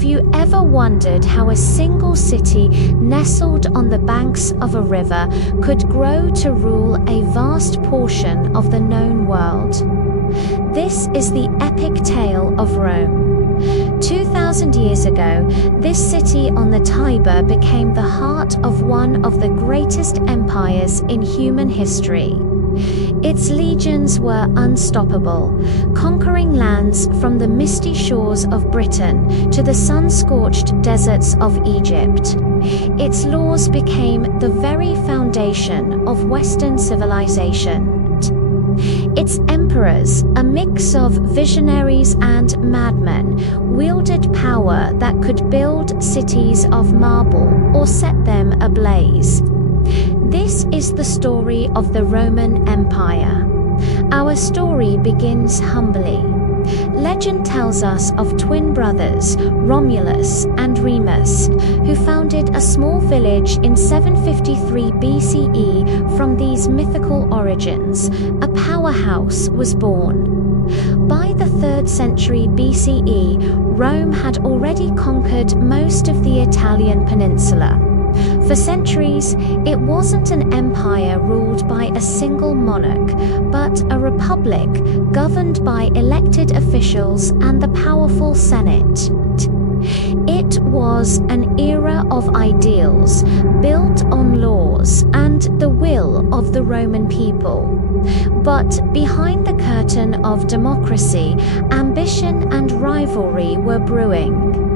Have you ever wondered how a single city nestled on the banks of a river could grow to rule a vast portion of the known world? This is the epic tale of Rome. 2,000 years ago, this city on the Tiber became the heart of one of the greatest empires in human history. Its legions were unstoppable, conquering lands from the misty shores of Britain to the sun-scorched deserts of Egypt. Its laws became the very foundation of Western civilization. Its emperors, a mix of visionaries and madmen, wielded power that could build cities of marble or set them ablaze. This is the story of the Roman Empire. Our story begins humbly. Legend tells us of twin brothers, Romulus and Remus, who founded a small village in 753 BCE. From these mythical origins, a powerhouse was born. By the 3rd century BCE, Rome had already conquered most of the Italian peninsula. For centuries, it wasn't an empire ruled by a single monarch, but a republic governed by elected officials and the powerful Senate. It was an era of ideals, built on laws and the will of the Roman people. But behind the curtain of democracy, ambition and rivalry were brewing.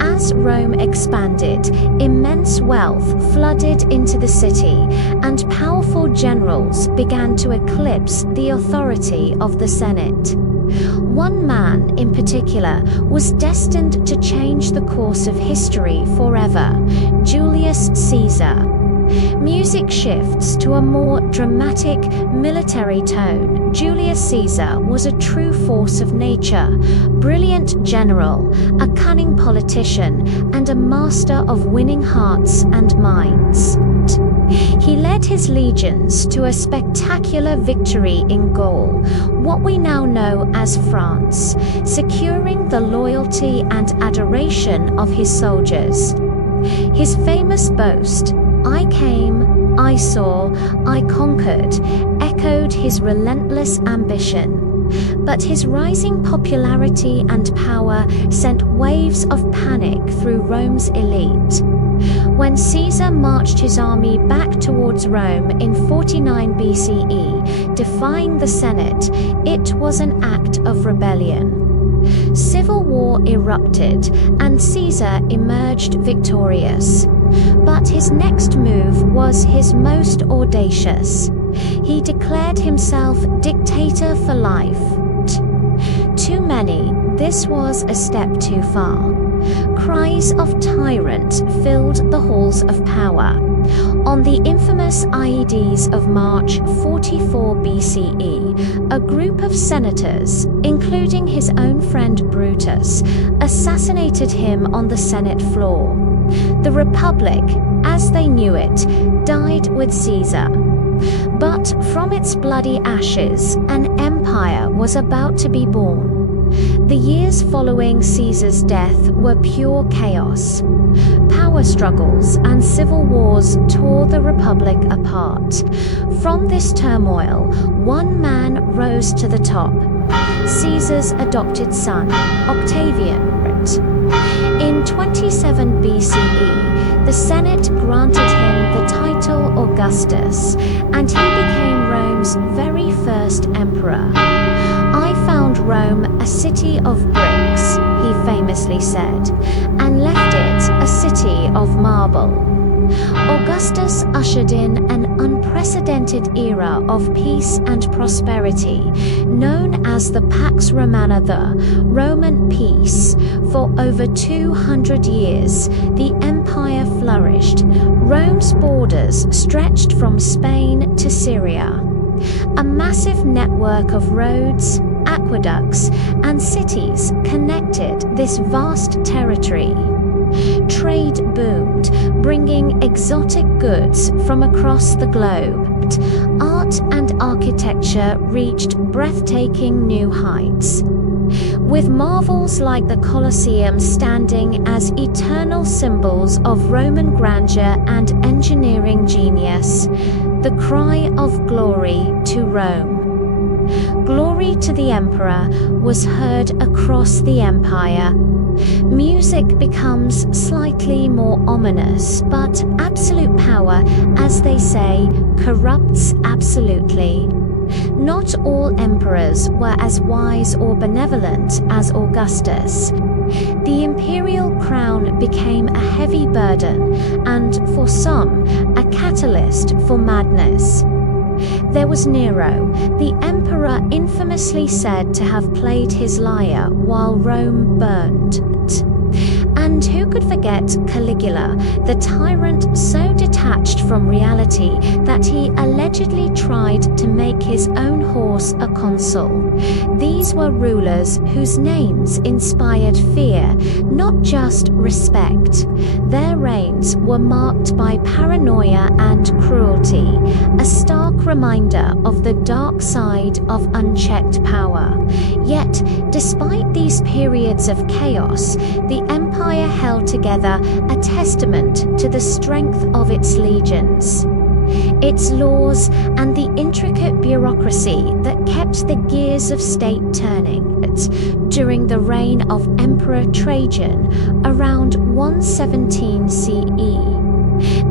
As Rome expanded, immense wealth flooded into the city, and powerful generals began to eclipse the authority of the Senate. One man in particular was destined to change the course of history forever: Julius Caesar. Music shifts to a more dramatic, military tone. Julius Caesar was a true force of nature, brilliant general, a cunning politician, and a master of winning hearts and minds. He led his legions to a spectacular victory in Gaul, what we now know as France, securing the loyalty and adoration of his soldiers. His famous boast, "I came, I saw, I conquered," echoed his relentless ambition. But his rising popularity and power sent waves of panic through Rome's elite. When Caesar marched his army back towards Rome in 49 BCE, defying the Senate, it was an act of rebellion. Civil war erupted, and Caesar emerged victorious. But his next move was his most audacious. He declared himself dictator for life. To many, this was a step too far. Cries of tyrant filled the halls of power. On the infamous Ides of March 44 BCE, a group of senators, including his own friend Brutus, assassinated him on the Senate floor. The Republic, as they knew it, died with Caesar. But from its bloody ashes, an empire was about to be born. The years following Caesar's death were pure chaos. Power struggles and civil wars tore the Republic apart. From this turmoil, one man rose to the top: Caesar's adopted son, Octavian. In 27 BCE, the Senate granted him the title Augustus, and he became Rome's very first emperor. "I found Rome a city of bricks," he famously said, "and left it a city of marble." Augustus ushered in an unprecedented era of peace and prosperity, known as the Pax Romana, the Roman peace. For over 200 years, the empire flourished. Rome's borders stretched from Spain to Syria. A massive network of roads, aqueducts, and cities connected this vast territory. Trade boomed, bringing exotic goods from across the globe. Art and architecture reached breathtaking new heights. with marvels like the Colosseum standing as eternal symbols of Roman grandeur and engineering genius. The cry of glory to Rome. Glory to the emperor was heard across the empire. Music becomes slightly more ominous, but absolute power, as they say, corrupts absolutely. Not all emperors were as wise or benevolent as Augustus. The imperial crown became a heavy burden, and for some, a catalyst for madness. There was Nero, the emperor infamously said to have played his lyre while Rome burned. And who could forget Caligula, the tyrant so detached from reality that he allegedly tried to make his own horse a consul? These were rulers whose names inspired fear, not just respect. Their reigns were marked by paranoia and cruelty, a stark reminder of the dark side of unchecked power. Yet, despite these periods of chaos, the empire held together, a testament to the strength of its legions. Its laws and the intricate bureaucracy that kept the gears of state turning. During the reign of Emperor Trajan, around 117 CE,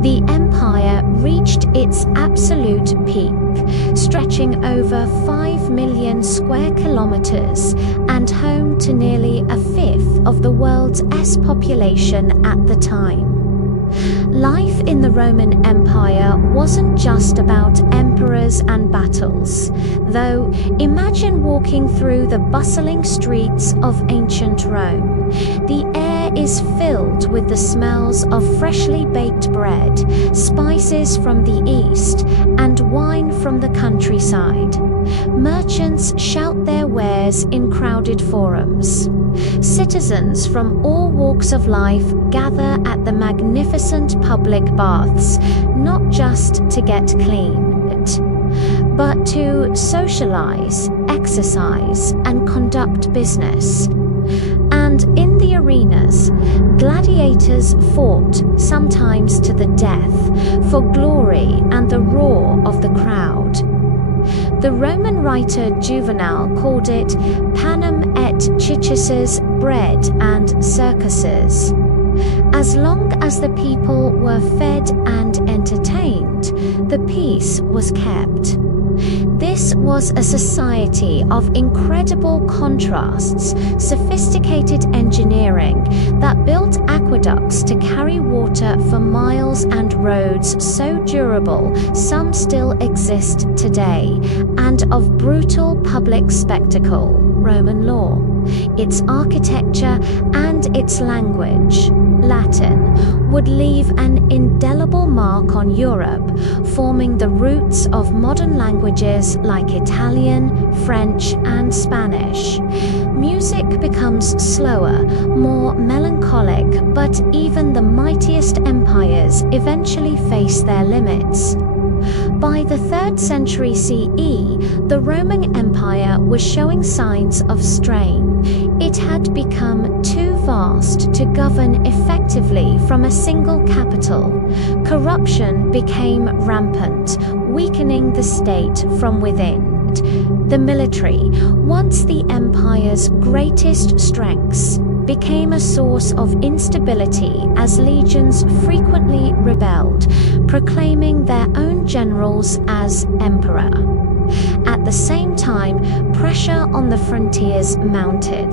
the empire reached its absolute peak, stretching over 5 million square kilometers and home to nearly a fifth of the world's population at the time. Life in the Roman Empire wasn't just about emperors and battles, though imagine walking through the bustling streets of ancient Rome. The air is filled with the smells of freshly baked bread, spices from the east, and wine from the countryside. Merchants shout their wares in crowded forums. Citizens from all walks of life gather at the magnificent public baths, not just to get clean, but to socialize, exercise, and conduct business. And in the arenas, gladiators fought, sometimes to the death, for glory and the roar of the crowd. The Roman writer Juvenal called it panem et circenses, bread and circuses. As long as the people were fed and entertained, the peace was kept. This was a society of incredible contrasts, sophisticated engineering that built aqueducts to carry water for miles and roads so durable some still exist today, and of brutal public spectacle, Roman law, its architecture and its language, Latin, would leave an indelible mark on Europe, forming the roots of modern languages like Italian, French, and Spanish. Music becomes slower, more melancholic, but even the mightiest empires eventually face their limits. By the 3rd century CE, the Roman Empire was showing signs of strain. It had become too vast to govern effectively from a single capital. Corruption became rampant, weakening the state from within. The military, once the empire's greatest strengths, became a source of instability as legions frequently rebelled, proclaiming their own generals as emperor. At the same time, pressure on the frontiers mounted.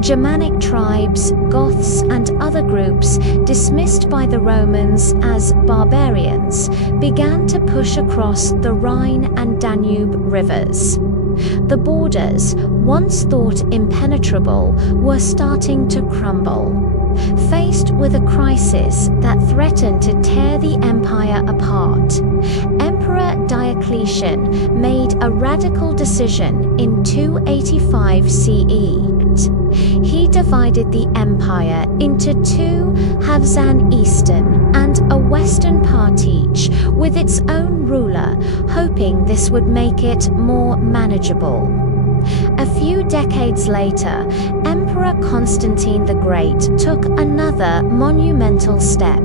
Germanic tribes, Goths, and other groups dismissed by the Romans as barbarians began to push across the Rhine and Danube rivers. The borders, once thought impenetrable, were starting to crumble. Faced with a crisis that threatened to tear the empire apart, Emperor Diocletian made a radical decision in 285 CE. He divided the empire into two halves, an eastern and a western part each, with its own ruler, hoping this would make it more manageable. A few decades later, Emperor Constantine the Great took another monumental step.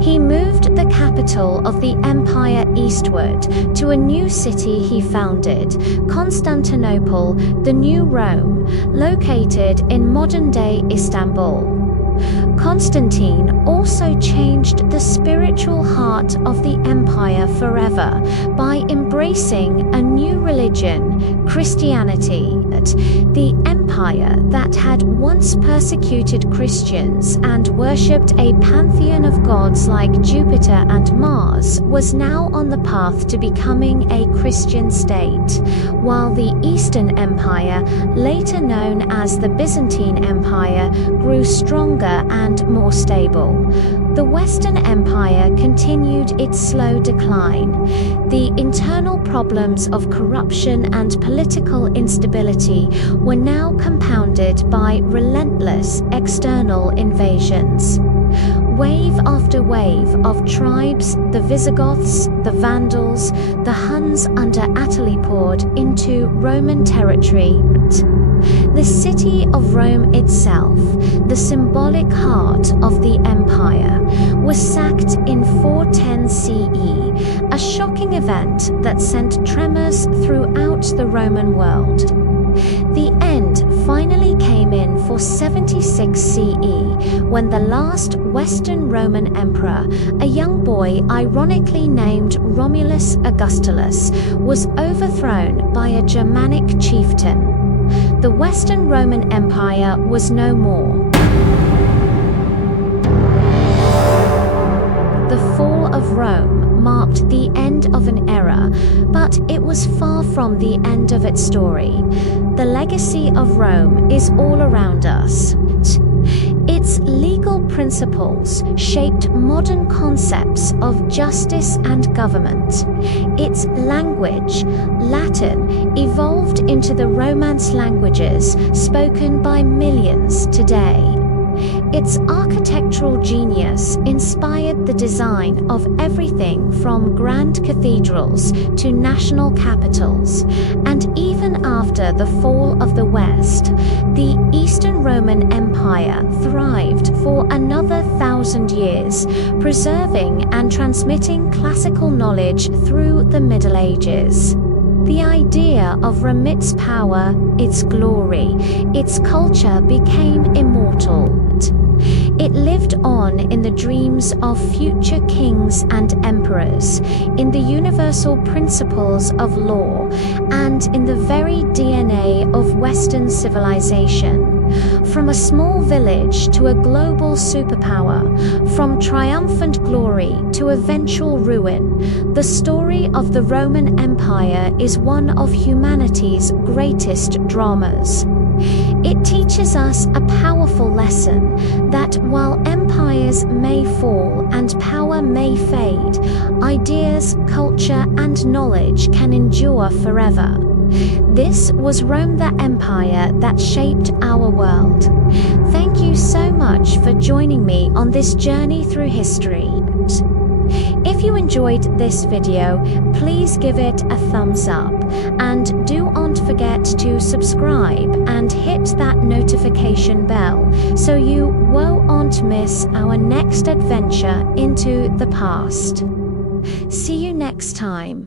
He moved the capital of the empire eastward to a new city he founded, Constantinople, the New Rome, located in modern-day Istanbul. Constantine also changed the spiritual heart of the empire forever by embracing a new religion, Christianity. The empire that had once persecuted Christians and worshipped a pantheon of gods like Jupiter and Mars was now on the path to becoming a Christian state, while the Eastern Empire, later known as the Byzantine Empire, grew stronger and more stable. The Western Empire continued its slow decline. The internal problems of corruption and political instability were now compounded by relentless external invasions. Wave after wave of tribes, the Visigoths, the Vandals, the Huns under Attila poured into Roman territory. The city of Rome itself, the symbolic heart of the empire, was sacked in 410 CE, a shocking event that sent tremors throughout the Roman world. The end finally came in 476 CE, when the last Western Roman emperor, a young boy ironically named Romulus Augustulus, was overthrown by a Germanic chieftain. The Western Roman Empire was no more. The fall of Rome marked the end of an era, but it was far from the end of its story. The legacy of Rome is all around us. Its legal principles shaped modern concepts of justice and government. Its language, Latin, evolved into the Romance languages spoken by millions today. Its architectural genius inspired the design of everything from grand cathedrals to national capitals, and even after the fall of the West, the Eastern Roman Empire thrived for another 1,000 years, preserving and transmitting classical knowledge through the Middle Ages. The idea of Rome's power, its glory, its culture became immortal. It lived on in the dreams of future kings and emperors, in the universal principles of law, and in the very DNA of Western civilization. From a small village to a global superpower, from triumphant glory to eventual ruin, the story of the Roman Empire is one of humanity's greatest dramas. It teaches us a powerful lesson that while empires may fall and power may fade, ideas, culture, and knowledge can endure forever. This was Rome, the empire that shaped our world. Thank you so much for joining me on this journey through history. If you enjoyed this video, please give it a thumbs up, and do not forget to subscribe and hit that notification bell so you won't miss our next adventure into the past. See you next time.